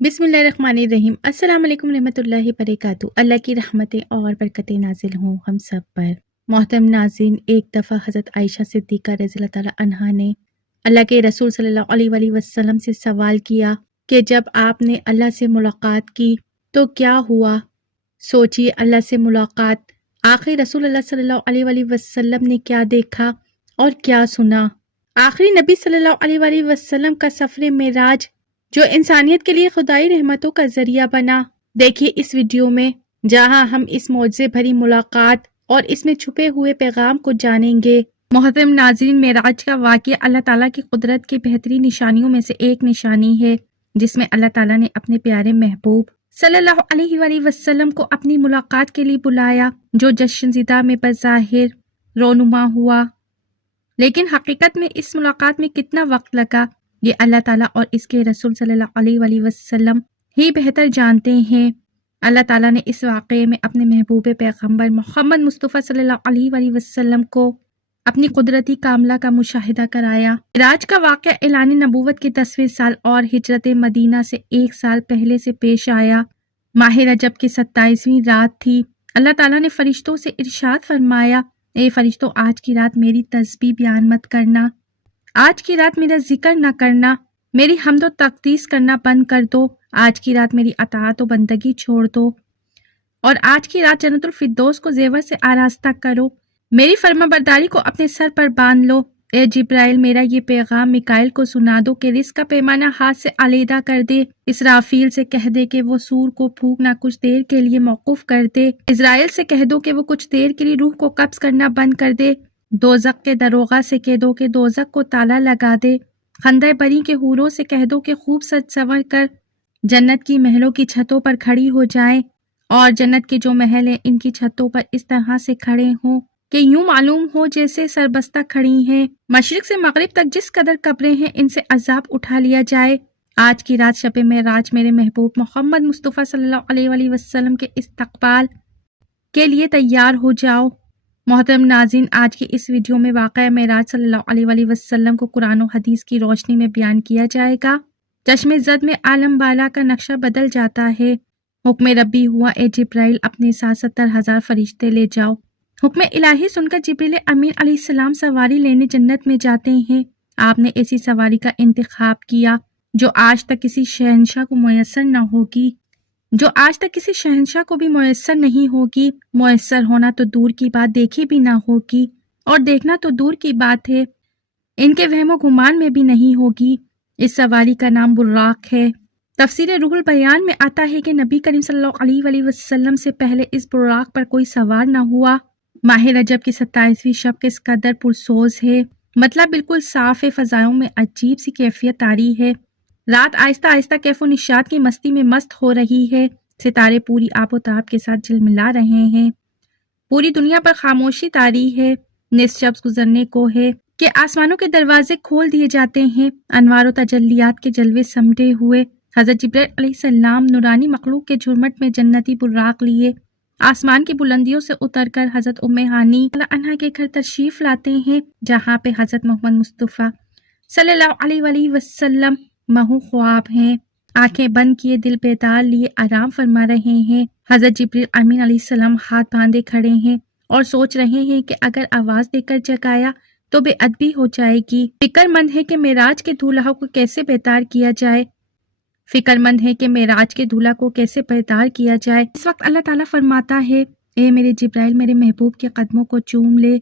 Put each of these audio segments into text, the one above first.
بسم اللہ الرحمن الرحیم۔ السلام علیکم رحمۃ اللہ وبرکاتہ۔ اللہ کی رحمتیں اور برکتیں نازل ہوں ہم سب پر۔ محترم ناظرین، ایک دفعہ حضرت عائشہ صدیقہ رضی اللہ تعالیٰ عنہا نے اللہ کے رسول صلی اللہ علیہ وآلہ وسلم سے سوال کیا کہ جب آپ نے اللہ سے ملاقات کی تو کیا ہوا؟ سوچیے، اللہ سے ملاقات، آخری رسول اللہ صلی اللہ علیہ وآلہ وسلم نے کیا دیکھا اور کیا سنا؟ آخری نبی صلی اللہ علیہ وآلہ وسلم کا سفر معراج جو انسانیت کے لیے خدائی رحمتوں کا ذریعہ بنا۔ دیکھیے اس ویڈیو میں، جہاں ہم اس معجزے بھری ملاقات اور اس میں چھپے ہوئے پیغام کو جانیں گے۔ محترم ناظرین، معراج کا واقعہ اللہ تعالیٰ کی قدرت کی بہترین نشانیوں میں سے ایک نشانی ہے، جس میں اللہ تعالیٰ نے اپنے پیارے محبوب صلی اللہ علیہ وآلہ وسلم کو اپنی ملاقات کے لیے بلایا، جو جشن زدہ میں بظاہر رونما ہوا، لیکن حقیقت میں اس ملاقات میں کتنا وقت لگا، یہ اللہ تعالیٰ اور اس کے رسول صلی اللہ علیہ وآلہ وسلم ہی بہتر جانتے ہیں۔ اللہ تعالیٰ نے اس واقعے میں اپنے محبوب پیغمبر محمد مصطفیٰ صلی اللہ علیہ وآلہ وسلم کو اپنی قدرتی کاملہ کا مشاہدہ کرایا۔ معراج کا واقعہ اعلان نبوت کے 10ویں سال اور ہجرت مدینہ سے 1 سال پہلے سے پیش آیا۔ ماہ رجب کی 27ویں رات تھی۔ اللہ تعالیٰ نے فرشتوں سے ارشاد فرمایا، اے فرشتوں، آج کی رات میری تسبیح بیان مت کرنا، آج کی رات میرا ذکر نہ کرنا، میری حمد و تقدیس کرنا بند کر دو، آج کی رات میری اطاعت و بندگی چھوڑ دو، اور آج کی رات جنت الفردوس کو زیور سے آراستہ کرو، میری فرما برداری کو اپنے سر پر باندھ لو۔ اے جبرائیل، میرا یہ پیغام میکائیل کو سنا دو کہ رزق کا پیمانہ ہاتھ سے علیحدہ کر دے، اسرافیل سے کہہ دے کہ وہ سور کو پھونکنا کچھ دیر کے لیے موقوف کر دے، اسرائیل سے کہہ دو کہ وہ کچھ دیر کے لیے روح کو قبض کرنا بند کر دے، دوزخ کے دروغہ سے کہہ دو کہ دوزخ کو تالا لگا دے، خندہ بری کے حوروں سے کہہ دو کہ خوب سج سنور کر جنت کی محلوں کی چھتوں پر کھڑی ہو جائیں، اور جنت کے جو محل ہیں ان کی چھتوں پر اس طرح سے کھڑے ہوں کہ یوں معلوم ہو جیسے سربستہ کھڑی ہیں، مشرق سے مغرب تک جس قدر قبریں ہیں ان سے عذاب اٹھا لیا جائے۔ آج کی رات شب معراج میرے محبوب محمد مصطفیٰ صلی اللہ علیہ وآلہ وسلم کے استقبال کے لیے تیار ہو جاؤ۔ محترم ناظرین، آج کی اس ویڈیو میں واقعہ معراج صلی اللہ علیہ وآلہ وسلم کو قرآن و حدیث کی روشنی میں بیان کیا جائے گا۔ چشم زد میں عالم بالا کا نقشہ بدل جاتا ہے۔ حکم ربی ہوا، اے جبرائیل، اپنے ساتھ 70,000 فرشتے لے جاؤ۔ حکم الہی سن کر جبریل امین علیہ السلام سواری لینے جنت میں جاتے ہیں۔ آپ نے ایسی سواری کا انتخاب کیا جو آج تک کسی شہنشاہ کو میسر نہ ہوگی، جو آج تک کسی شہنشاہ کو بھی میسر نہیں ہوگی۔ میسر ہونا تو دور کی بات، دیکھی بھی نہ ہوگی، اور دیکھنا تو دور کی بات ہے، ان کے وہم و گمان میں بھی نہیں ہوگی۔ اس سواری کا نام براق ہے۔ تفسیر روح البیان میں آتا ہے کہ نبی کریم صلی اللہ علیہ وآلہ وسلم سے پہلے اس براق پر کوئی سوار نہ ہوا۔ ماہ رجب کی 27ویں شب کس قدر پرسوز ہے، مطلب بالکل صاف ہے، فضائوں میں عجیب سی کیفیت طاری ہے، رات آہستہ آہستہ کیف و نشاط کی مستی میں مست ہو رہی ہے، ستارے پوری آب و تاب کے ساتھ جلملا رہے ہیں، پوری دنیا پر خاموشی طاری ہے، نصف شب گزرنے کو ہے کہ آسمانوں کے دروازے کھول دیے جاتے ہیں، انوار و تجلیات کے جلوے سمٹے ہوئے حضرت جبرائیل علیہ السلام نورانی مخلوق کے جھرمٹ میں جنتی براق لیے آسمان کی بلندیوں سے اتر کر حضرت ام ہانی عنہا کے گھر تشریف لاتے ہیں، جہاں پہ حضرت محمد مصطفیٰ صلی اللہ علیہ وآلہ وسلم محو خواب ہیں، آنکھیں بند کیے دل بیدار لیے آرام فرما رہے ہیں۔ حضرت جبریل امین علیہ السلام ہاتھ باندھے کھڑے ہیں اور سوچ رہے ہیں کہ اگر آواز دے کر جگایا تو بے ادبی ہو جائے گی، فکر مند ہے کہ معراج کے دولہا کو کیسے بیدار کیا جائے، فکر مند ہے کہ معراج کے دولہا کو کیسے بیدار کیا جائے۔ اس وقت اللہ تعالیٰ فرماتا ہے، اے میرے جبرائیل، میرے محبوب کے قدموں کو چوم لے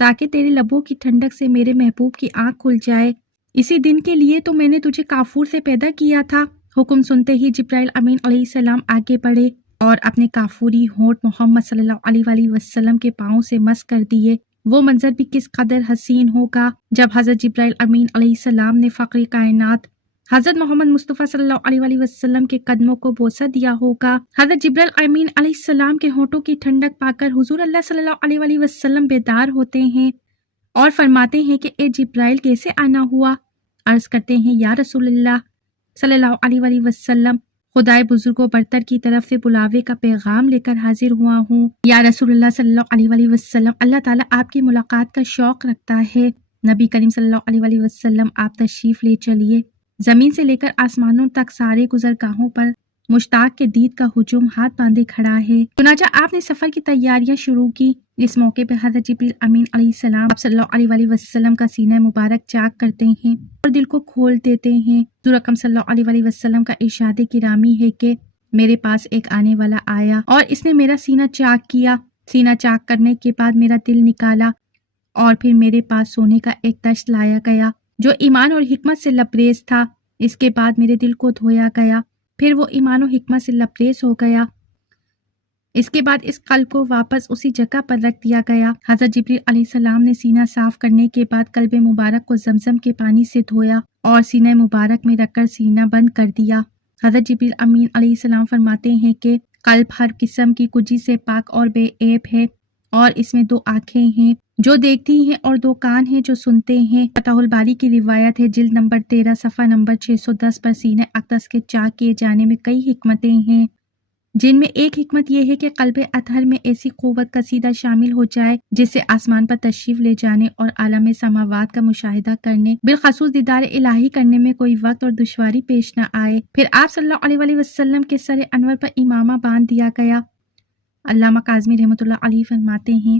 تاکہ تیرے لبوں کی ٹھنڈک سے میرے محبوب کی آنکھ کھل جائے، اسی دن کے لیے تو میں نے تجھے کافور سے پیدا کیا تھا۔ حکم سنتے ہی جبرائیل امین علیہ السلام آگے بڑھے اور اپنے کافوری ہونٹ محمد صلی اللہ علیہ وآلہ وسلم کے پاؤں سے مس کر دیے۔ وہ منظر بھی کس قدر حسین ہوگا جب حضرت جبرائیل امین علیہ السلام نے فخر کائنات حضرت محمد مصطفیٰ صلی اللہ علیہ وآلہ وسلم کے قدموں کو بوسہ دیا ہوگا۔ حضرت جبرائیل امین علیہ السلام کے ہونٹوں کی ٹھنڈک پا کر حضور اللہ صلی اللہ علیہ وآلہ وسلم بیدار ہوتے ہیں اور فرماتے ہیں کہ اے جبرائیل، کیسے آنا ہوا؟ عرض کرتے ہیں، یا رسول اللہ صلی اللہ علیہ وآلہ وسلم، خدائے بزرگ و برتر کی طرف سے بلاوے کا پیغام لے کر حاضر ہوا ہوں۔ یا رسول اللہ صلی اللہ علیہ وآلہ وسلم، اللہ تعالیٰ آپ کی ملاقات کا شوق رکھتا ہے۔ نبی کریم صلی اللہ علیہ وآلہ وسلم، آپ تشریف لے چلیے۔ زمین سے لے کر آسمانوں تک سارے گزرگاہوں پر مشتاق کے دید کا ہجوم ہاتھ باندھے کھڑا ہے۔ چنانچہ آپ نے سفر کی تیاریاں شروع کی۔ اس موقع پہ حضرت جبریل امین علیہ السلام آپ صلی اللہ علیہ وآلہ وسلم کا سینہ مبارک چاک کرتے ہیں اور دل کو کھول دیتے ہیں۔ حضور اکرم صلی اللہ علیہ وآلہ وسلم کا ارشاد گرامی ہے کہ میرے پاس ایک آنے والا آیا اور اس نے میرا سینہ چاک کیا۔ سینہ چاک کرنے کے بعد میرا دل نکالا اور پھر میرے پاس سونے کا ایک تشت لایا گیا جو ایمان اور حکمت سے لبریز تھا۔ اس کے بعد میرے دل کو دھویا گیا، پھر وہ ایمان و حکمت سے لبریز ہو گیا۔ اس کے بعد اس قلب کو واپس اسی جگہ پر رکھ دیا گیا۔ حضرت جبریل علیہ السلام نے سینہ صاف کرنے کے بعد قلب مبارک کو زمزم کے پانی سے دھویا اور سینہ مبارک میں رکھ کر سینہ بند کر دیا۔ حضرت جبریل امین علیہ السلام فرماتے ہیں کہ قلب ہر قسم کی کجی سے پاک اور بے عیب ہے اور اس میں 2 آنکھیں ہیں جو دیکھتی ہیں اور 2 کان ہیں جو سنتے ہیں۔ فتح الباری کی روایت ہے، جلد نمبر 13 صفحہ نمبر 610 پر سینہ اقدس کے چاک کیے جانے میں کئی حکمتیں ہیں، جن میں ایک حکمت یہ ہے کہ قلب اطہر میں ایسی قوت کسیدہ شامل ہو جائے جس سے آسمان پر تشریف لے جانے اور عالم سماوات کا مشاہدہ کرنے، بالخصوص دیدار الہی کرنے میں کوئی وقت اور دشواری پیش نہ آئے۔ پھر آپ صلی اللہ علیہ وآلہ وسلم کے سر انور پر امامہ باندھ دیا گیا۔ علامہ کاظمی رحمۃ اللہ علیہ فرماتے ہیں،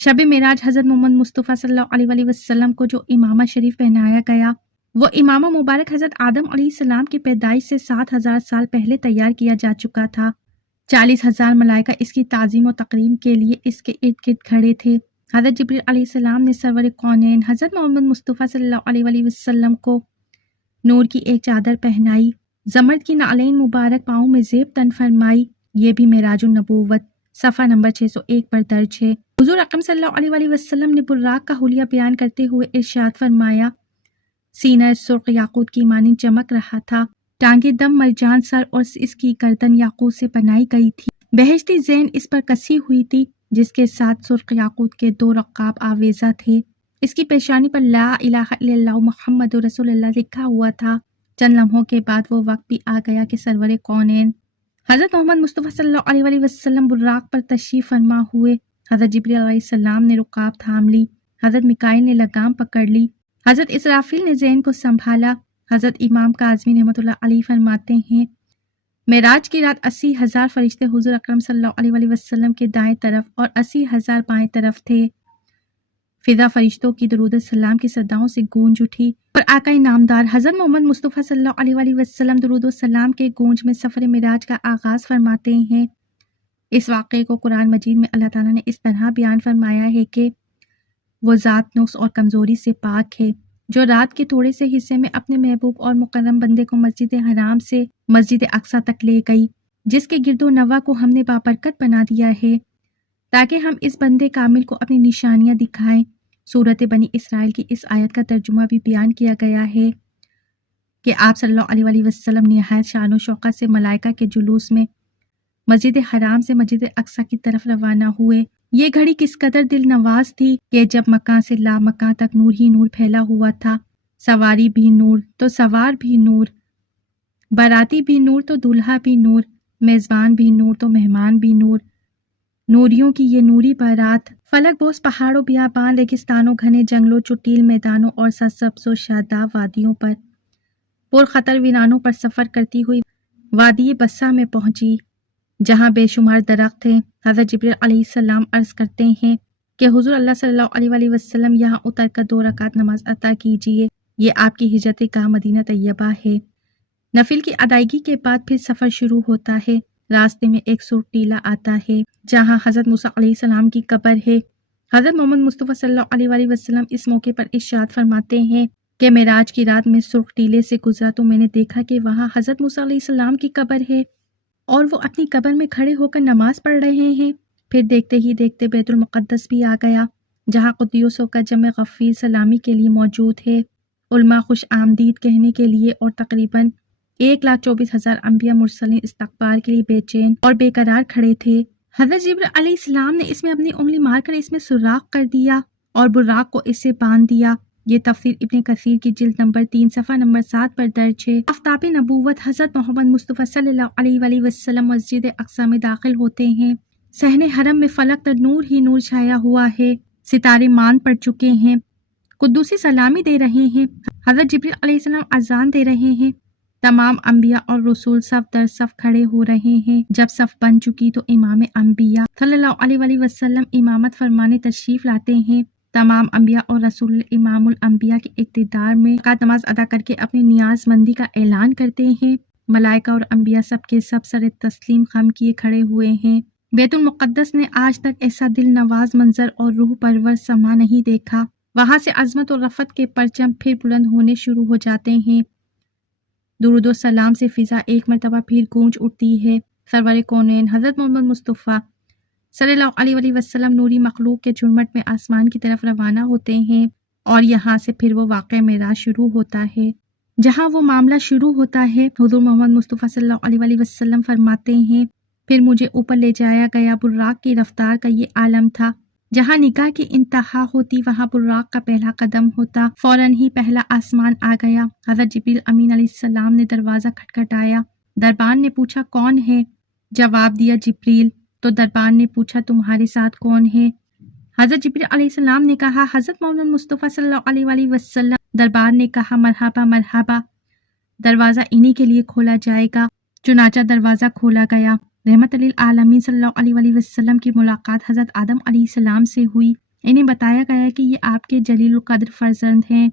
شب معراج حضرت محمد مصطفیٰ صلی اللہ علیہ وآلہ وسلم کو جو امامہ شریف پہنایا گیا وہ امامہ مبارک حضرت آدم علیہ السلام کی پیدائش سے 7000 سال پہلے تیار کیا جا چکا تھا۔ 40,000 ملائکہ اس کی تعظیم و تکریم کے لیے اس کے ارد گرد کھڑے تھے۔ حضرت جبریل علیہ السلام نے سرور کونین حضرت محمد مصطفیٰ صلی اللہ علیہ وآلہ وسلم کو نور کی ایک چادر پہنائی، زمرد کی نعلین مبارک پاؤں میں زیب تن فرمائی۔ یہ بھی معراج النبوت صفحہ نمبر 601 پر درج ہے۔ حضور اکرم صلی اللہ علیہ وآلہ وسلم نے براق کا حلیہ بیان کرتے ہوئے ارشاد فرمایا، سینہ سرخ یاقوت کی مانند چمک رہا تھا، ٹانگیں دم مرجان سر اور اس کی گردن یاقوت سے بنائی گئی تھی، بہشتی زین اس پر کسی ہوئی تھی جس کے ساتھ سرخ یاقوت کے 2 رقاب آویزہ تھے، اس کی پیشانی پر لا الہ الا اللہ محمد رسول اللہ لکھا ہوا تھا۔ چند لمحوں کے بعد وہ وقت بھی آ گیا کہ سرور کونین حضرت محمد مصطفیٰ صلی اللہ علیہ وآلہ وسلم براق پر تشریف فرما ہوئے۔ حضرت جبریل علیہ السلام نے رکاب تھام لی، حضرت میکائیل نے لگام پکڑ لی، حضرت اسرافیل نے زین کو سنبھالا۔ حضرت امام کاظمی رحمۃ اللہ علیہ فرماتے ہیں، معراج کی رات 80,000 فرشتے حضور اکرم صلی اللہ علیہ وآلہ وسلم کے دائیں طرف اور 80,000 بائیں طرف تھے۔ فضا فرشتوں کی درود السلام کی صداؤں سے گونج اٹھی اور آقا نامدار حضرت محمد مصطفیٰ صلی اللہ علیہ وآلہ وسلم درود السلام کے گونج میں سفر معراج کا آغاز فرماتے ہیں۔ اس واقعے کو قرآن مجید میں اللہ تعالیٰ نے اس طرح بیان فرمایا ہے کہ وہ ذات نقص اور کمزوری سے پاک ہے جو رات کے تھوڑے سے حصے میں اپنے محبوب اور مکرم بندے کو مسجد حرام سے مسجد اقصیٰ تک لے گئی، جس کے گرد و نواح کو ہم نے بابرکت بنا دیا ہے تاکہ ہم اس بندے کامل کو اپنی نشانیاں دکھائیں۔ سورت بنی اسرائیل کی اس آیت کا ترجمہ بھی بیان کیا گیا ہے کہ آپ صلی اللہ علیہ وآلہ وسلم نہایت شان و شوکت سے ملائکہ کے جلوس میں مسجد حرام سے مسجد اقصیٰ کی طرف روانہ ہوئے۔ یہ گھڑی کس قدر دل نواز تھی کہ جب مکان سے لا مکان تک نور ہی نور پھیلا ہوا تھا، سواری بھی نور تو سوار بھی نور، باراتی بھی نور تو دولہا بھی نور، میزبان بھی نور تو مہمان بھی نور، نوریوں کی یہ نوری بارات فلک بوس پہاڑوں بیابان ریگستانوں گھنے جنگلوں چٹیل میدانوں اور سرسبز و شاداب وادیوں پر پرخطر ویرانوں پر سفر کرتی ہوئی وادی بسا میں پہنچی جہاں بے شمار درخت تھے۔ حضرت جبریل علیہ السلام عرض کرتے ہیں کہ حضور اللہ صلی اللہ علیہ وآلہ وسلم یہاں اتر کر 2 رکعت نماز عطا کیجیے، یہ آپ کی ہجرت گاہ مدینہ طیبہ ہے۔ نفل کی ادائیگی کے بعد پھر سفر شروع ہوتا ہے۔ راستے میں ایک سرخ ٹیلہ آتا ہے جہاں حضرت موسیٰ علیہ السلام کی قبر ہے۔ حضرت محمد مصطفیٰ صلی اللہ علیہ وآلہ وسلم اس موقع پر ارشاد فرماتے ہیں کہ معراج کی رات میں سرخ ٹیلے سے گزرا تو میں نے دیکھا کہ وہاں حضرت موسیٰ علیہ السلام کی قبر ہے اور وہ اپنی قبر میں کھڑے ہو کر نماز پڑھ رہے ہیں۔ پھر دیکھتے ہی دیکھتے بیت المقدس بھی آ گیا جہاں قدوسوں کا جمع غفیر سلامی کے لیے موجود ہے، علماء خوش آمدید کہنے کے لیے اور تقریباً 1,24,000 انبیاء مرسلین استقبال کے لیے بے چین اور بے قرار کھڑے تھے۔ حضرت جبریل علیہ السلام نے اس میں اپنی انگلی مار کر اس میں سوراخ کر دیا اور براق کو اس سے باندھ دیا۔ یہ تفسیر ابن کثیر کی جلد نمبر 3 صفحہ نمبر 7 پر درج ہے۔ آفتاب نبوت حضرت محمد مصطفیٰ صلی اللہ علیہ وآلہ وسلم مسجد اقصیٰ میں داخل ہوتے ہیں۔ صحن حرم میں فلک تر نور ہی نور چھایا ہوا ہے، ستارے مان پڑ چکے ہیں، قدوسی سلامی دے رہے ہیں۔ حضرت جبریل علیہ السلام اذان دے رہے ہیں، تمام انبیاء اور رسول صف در صف کھڑے ہو رہے ہیں۔ جب صف بن چکی تو امام انبیاء صلی اللہ علیہ وآلہ وسلم امامت فرمانے تشریف لاتے ہیں۔ تمام انبیاء اور رسول امام الانبیاء کے اقتدار میں رکعت نماز ادا کر کے اپنی نیاز مندی کا اعلان کرتے ہیں۔ ملائکہ اور انبیاء سب کے سب سر تسلیم خم کیے کھڑے ہوئے ہیں۔ بیت المقدس نے آج تک ایسا دل نواز منظر اور روح پرور سما نہیں دیکھا۔ وہاں سے عظمت اور رفعت کے پرچم پھر بلند ہونے شروع ہو جاتے ہیں۔ درود و سلام سے فضا ایک مرتبہ پھر گونج اٹھتی ہے۔ سرور کونین حضرت محمد مصطفیٰ صلی اللہ علیہ وآلہ وسلم نوری مخلوق کے جھرمٹ میں آسمان کی طرف روانہ ہوتے ہیں، اور یہاں سے پھر وہ واقعہ معراج شروع ہوتا ہے۔ جہاں وہ معاملہ شروع ہوتا ہے، حضور محمد مصطفیٰ صلی اللہ علیہ وآلہ وسلم فرماتے ہیں، پھر مجھے اوپر لے جایا گیا۔ براق کی رفتار کا یہ عالم تھا، جہاں نگاہ کی انتہا ہوتی وہاں براق کا پہلا قدم ہوتا۔ فوراً ہی پہلا آسمان آ گیا۔ حضرت جبریل امین علیہ السلام نے دروازہ کھٹکھٹایا۔ دربان نے پوچھا کون ہے؟ جواب دیا جبریل۔ تو دربان نے پوچھا تمہارے ساتھ کون ہے؟ حضرت جبریل علیہ السلام نے کہا حضرت محمد مصطفیٰ صلی اللہ علیہ وآلہ وسلم۔ دربار نے کہا مرحبا مرحبا، دروازہ انہی کے لیے کھولا جائے گا۔ چنانچہ دروازہ کھولا گیا۔ رحمت للعالمین صلی اللہ علیہ وآلہ وسلم کی ملاقات حضرت آدم علیہ السلام سے ہوئی۔ انہیں بتایا گیا کہ یہ آپ کے جلیل القدر فرزند ہیں،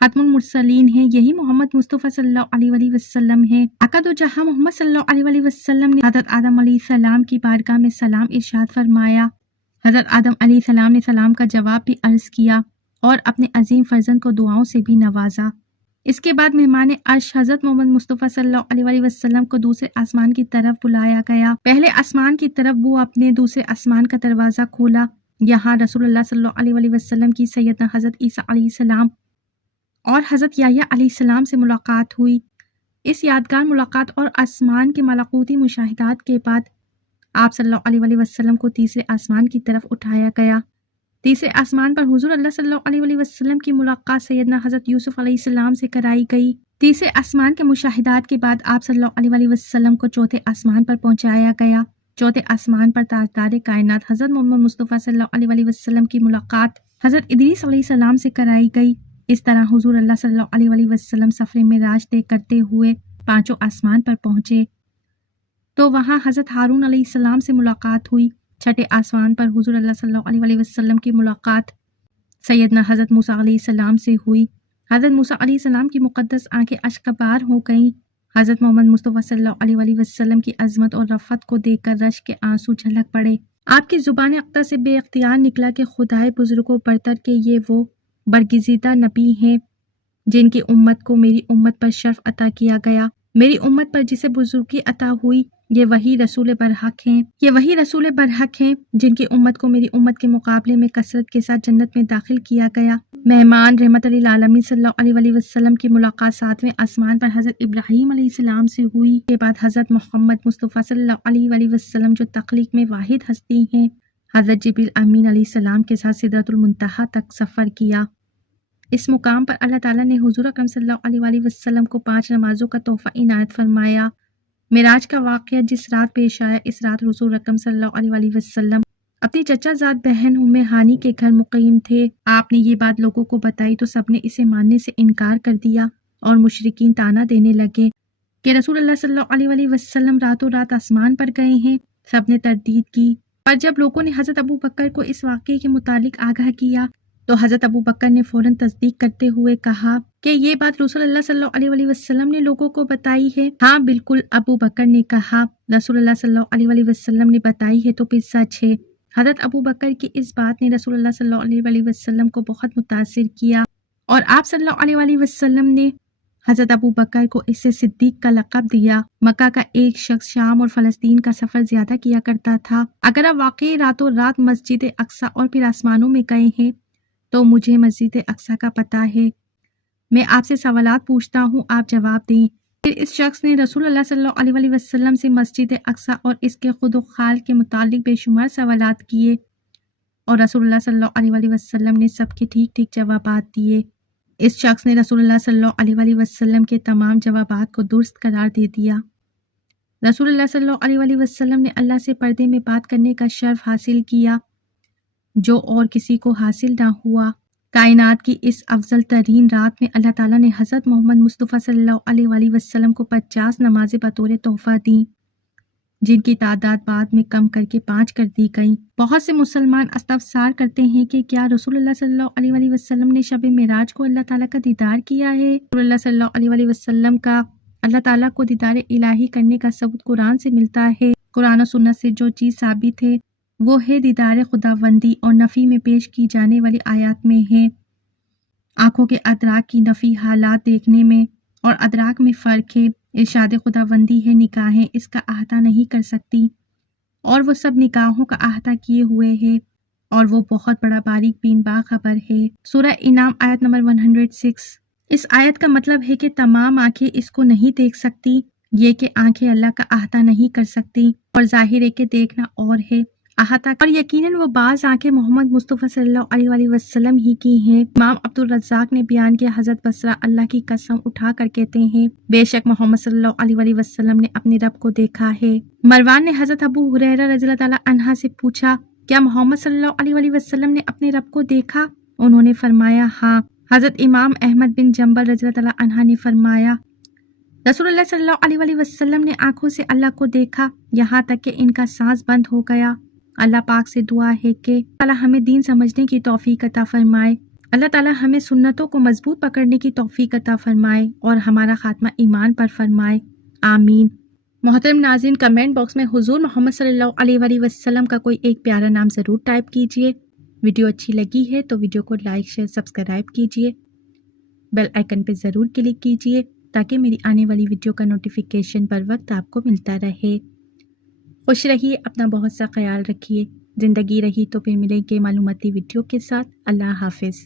ختم المرسلین ہیں، یہی محمد مصطفیٰ صلی اللہ علیہ وآلہ وسلم ہیں۔ آقا دو جہاں محمد صلی اللہ علیہ وآلہ وسلم نے حضرت آدم علیہ السلام کی بارگاہ میں سلام ارشاد فرمایا۔ حضرت آدم علیہ السلام نے سلام کا جواب بھی عرض کیا اور اپنے عظیم فرزند کو دعاؤں سے بھی نوازا۔ اس کے بعد مہمان عرش حضرت محمد مصطفیٰ صلی اللہ علیہ وآلہ وسلم کو دوسرے آسمان کی طرف بلایا گیا۔ پہلے آسمان کی طرف وہ اپنے دوسرے آسمان کا دروازہ کھولا۔ یہاں رسول اللہ صلی اللہ علیہ وآلہ وسلم کی سیدنا حضرت عیسیٰ علیہ السلام اور حضرت یحییٰ علیہ السلام سے ملاقات ہوئی۔ اس یادگار ملاقات اور آسمان کے ملکوتی مشاہدات کے بعد آپ صلی اللہ علیہ وآلہ وسلم کو تیسرے آسمان کی طرف اٹھایا گیا۔ تیسرے آسمان پر حضور اللہ صلی اللہ علیہ وآلہ وسلم کی ملاقات سیدنا حضرت یوسف علیہ السلام سے کرائی گئی۔ تیسرے آسمان کے مشاہدات کے بعد آپ صلی اللہ علیہ وآلہ وسلم کو چوتھے آسمان پر پہنچایا گیا۔ چوتھے آسمان پر تاجدار کائنات حضرت محمد مصطفیٰ صلی اللہ علیہ وآلہ وسلم کی ملاقات حضرت ادریس علیہ السلام سے کرائی گئی۔ اس طرح حضور اللہ صلی اللہ علیہ وآلہ وسلم سفر معراج طے کرتے ہوئے پانچوں آسمان پر پہنچے تو وہاں حضرت ہارون علیہ السلام سے ملاقات ہوئی۔ چھٹے آسمان پر حضور اللہ صلی اللہ علیہ وآلہ وسلم کی ملاقات سیدنا حضرت موسیٰ علیہ السلام سے ہوئی۔ حضرت موسیٰ علیہ السلام کی مقدس آنکھیں اشکبار ہو گئیں۔ حضرت محمد مصطفیٰ صلی اللہ علیہ وآلہ وسلم کی عظمت اور رفعت کو دیکھ کر رشک کے آنسو جھلک پڑے۔ آپ کی زبان اقدس سے بے اختیار نکلا کہ خدائے بزرگ و برتر کے یہ وہ برگزیدہ نبی ہیں جن کی امت کو میری امت پر شرف عطا کیا گیا۔ میری امت پر جسے بزرگی عطا ہوئی یہ وہی رسول برحق ہیں، یہ وہی رسول برحق ہیں جن کی امت کو میری امت کے مقابلے میں کثرت کے ساتھ جنت میں داخل کیا گیا۔ مہمان رحمت للعالمین صلی اللہ علیہ وآلہ وسلم کی ملاقات ساتویں آسمان پر حضرت ابراہیم علیہ السلام سے ہوئی۔ کے بعد حضرت محمد مصطفیٰ صلی اللہ علیہ وآلہ وسلم جو تخلیق میں واحد ہستی ہیں، حضرت جبریل امین علیہ السلام کے ساتھ سدرۃ المنتہا تک سفر کیا۔ اس مقام پر اللہ تعالیٰ نے حضور اکرم صلی اللہ علیہ وآلہ وسلم کو 5 نمازوں کا تحفہ عنایت فرمایا۔ معراج کا واقعہ جس رات پیش آیا، اس رات حضور اکرم صلی اللہ علیہ وآلہ وسلم اپنی چچا زاد بہن ام ہانی کے گھر مقیم تھے۔ آپ نے یہ بات لوگوں کو بتائی تو سب نے اسے ماننے سے انکار کر دیا اور مشرکین طعنہ دینے لگے کہ رسول اللہ صلی اللہ علیہ وآلہ وسلم راتوں رات آسمان پر گئے ہیں۔ سب نے تردید کی، پر جب لوگوں نے حضرت ابو بکر کو اس واقعے کے متعلق آگاہ کیا تو حضرت ابو بکر نے فوراً تصدیق کرتے ہوئے کہا کہ یہ بات رسول اللہ صلی اللہ علیہ وآلہ وسلم نے لوگوں کو بتائی ہے۔ ہاں بالکل، ابو بکر نے کہا رسول اللہ صلی اللہ علیہ وآلہ وسلم نے بتائی ہے تو پھر سچ ہے۔ حضرت ابو بکر کی اس بات نے رسول اللہ صلی اللہ علیہ وآلہ وسلم کو بہت متاثر کیا اور آپ صلی اللہ علیہ وآلہ وسلم نے حضرت ابو بکر کو اس سے صدیق کا لقب دیا۔ مکہ کا ایک شخص شام اور فلسطین کا سفر زیادہ کیا کرتا تھا۔ اگر آپ واقعی راتوں رات مسجد اقصیٰ اور پھر آسمانوں میں گئے ہیں تو مجھے مسجد اقصیٰ کا پتہ ہے۔ میں آپ سے سوالات پوچھتا ہوں، آپ جواب دیں۔ پھر اس شخص نے رسول اللہ صلی اللہ علیہ وآلہ وسلم سے مسجد اقصیٰ اور اس کے خود و خال کے متعلق بے شمار سوالات کیے اور رسول اللہ صلی اللہ علیہ وآلہ وسلم نے سب کے ٹھیک ٹھیک جوابات دیے۔ اس شخص نے رسول اللہ صلی اللہ علیہ وآلہ وسلم کے تمام جوابات کو درست قرار دے دیا۔ رسول اللہ صلی اللہ علیہ وآلہ وسلم نے اللہ سے پردے میں بات کرنے کا شرف حاصل کیا جو اور کسی کو حاصل نہ ہوا۔ کائنات کی اس افضل ترین رات میں اللہ تعالیٰ نے حضرت محمد مصطفیٰ صلی اللہ علیہ وآلہ وسلم کو 50 نمازیں بطور تحفہ دیں، جن کی تعداد بعد میں کم کر کے 5 کر دی گئی۔ بہت سے مسلمان استفسار کرتے ہیں کہ کیا رسول اللہ صلی اللہ علیہ وآلہ وسلم نے شب معراج کو اللہ تعالیٰ کا دیدار کیا ہے؟ رسول اللہ صلی اللہ علیہ وآلہ وسلم کا اللہ تعالیٰ کو دیدار الہی کرنے کا ثبوت قرآن سے ملتا ہے۔ قرآن و سنت سے جو چیز ثابت ہے وہ ہے دیدار خداوندی، اور نفی میں پیش کی جانے والی آیات میں ہے آنکھوں کے ادراک کی نفی حالات دیکھنے میں، اور ادراک میں فرق ہے۔ ارشاد خداوندی ہے نگاہیں اس کا احاطہ نہیں کر سکتی، اور وہ سب نگاہوں کا احاطہ کیے ہوئے ہے، اور وہ بہت بڑا باریک بین باخبر ہے۔ سورہ انعام آیت نمبر 106۔ اس آیت کا مطلب ہے کہ تمام آنکھیں اس کو نہیں دیکھ سکتی، یہ کہ آنکھیں اللہ کا احاطہ نہیں کر سکتی، اور ظاہر ہے کہ دیکھنا اور ہے احاطہ، اور یقیناً وہ بعض آنکھیں محمد مصطفیٰ صلی اللہ علیہ وآلہ وسلم ہی کی ہیں۔ امام عبدالرزاق نے بیان کیا، حضرت بصرہ اللہ کی قسم اٹھا کر کہتے ہیں، بے شک محمد صلی اللہ علیہ وآلہ وسلم نے اپنے رب کو دیکھا ہے۔ مروان نے حضرت ابو ہریرہ رضی اللہ تعالیٰ عنہ سے پوچھا، کیا محمد صلی اللہ علیہ وآلہ وسلم نے اپنے رب کو دیکھا؟ انہوں نے فرمایا ہاں۔ حضرت امام احمد بن جنبل رضی اللہ تعالیٰ عنہ نے فرمایا، رسول اللہ صلی اللہ علیہ وآلہ وسلم نے آنکھوں سے اللہ کو دیکھا، یہاں تک کہ ان کا سانس بند ہو گیا۔ اللہ پاک سے دعا ہے کہ اللہ تعالیٰ ہمیں دین سمجھنے کی توفیق عطا فرمائے، اللہ تعالیٰ ہمیں سنتوں کو مضبوط پکڑنے کی توفیق عطا فرمائے، اور ہمارا خاتمہ ایمان پر فرمائے، آمین۔ محترم ناظرین، کمنٹ باکس میں حضور محمد صلی اللہ علیہ وآلہ وسلم کا کوئی ایک پیارا نام ضرور ٹائپ کیجئے۔ ویڈیو اچھی لگی ہے تو ویڈیو کو لائک شیئر سبسکرائب کیجئے، بیل آئیکن پہ ضرور کلک کیجئے تاکہ میری آنے والی ویڈیو کا نوٹیفیکیشن پر وقت آپ کو ملتا رہے۔ خوش رہیے، اپنا بہت سا خیال رکھیے۔ زندگی رہی تو پھر ملیں گے معلوماتی ویڈیو کے ساتھ۔ اللہ حافظ۔